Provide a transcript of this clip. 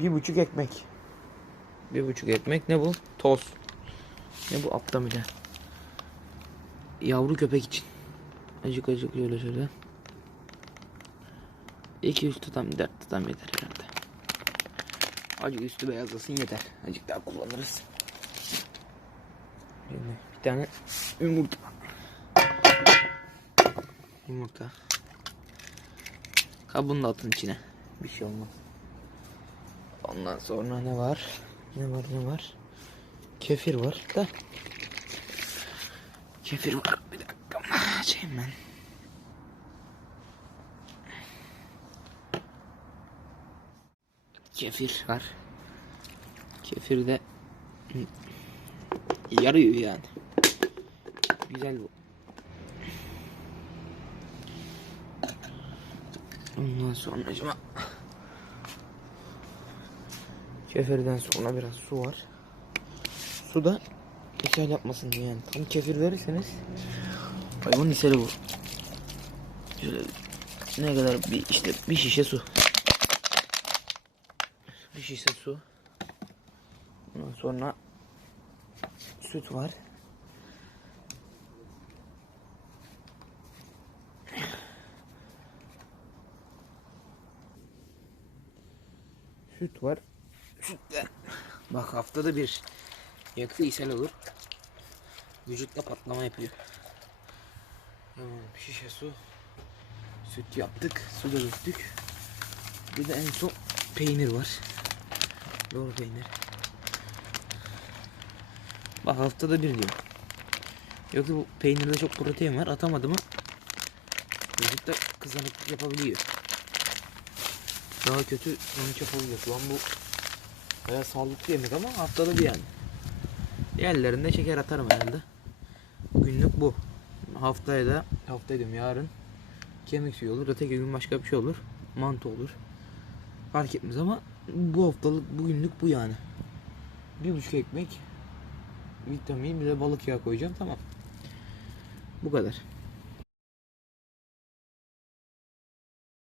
Bir buçuk ekmek. Bir buçuk ekmek ne bu? Toz. Ne bu? Aptamile. Yavru köpek için. Acık acık şöyle şöyle. 200 tutam 4 tutam yeter herhalde. Acık üstü beyazlasın yeter. Acık daha kullanırız. Bir tane yumurta. Yumurta. Kabuğunu da atın içine. Bir şey olmaz. Ondan sonra ne var? Ne var ne var? Kefir var da. Kefir var. Bir dakika. Açayım ben. Kefir var. Kefir de yarıyor yani. Güzel bu. Ondan sonra acaba Kefirden sonra biraz su var. Su da ishal yapmasın diye yani. Tam kefir verirseniz hayvanın ishali bu. Şöyle ne kadar bir işte bir şişe su. Bir şişe su. Ondan sonra süt var. Süt var. Sütle. Bak haftada bir yakı ishal olur. Vücutta patlama yapıyor. Tamam şişe su. Süt yaptık. Su da döktük. Bir de en son peynir var. Doğru peynir. Bak haftada bir diyor. Yoksa bu peynirde çok protein var. Atamadı mı vücutta kızarıklık yapabiliyor. Daha kötü sonuç yapabiliyor. Lan bu baya sağlıklı yemek ama haftada bir yani. Diğerlerinde şeker atarım herhalde. Bugünlük bu. Haftaya da haftaya diyorum yarın kemik suyu olur. Öteki gün başka bir şey olur. Mantı olur. Fark etmez ama bu haftalık bugünlük bu yani. Bir buçuk ekmek vitamin bir de balık yağı koyacağım tamam. Bu kadar.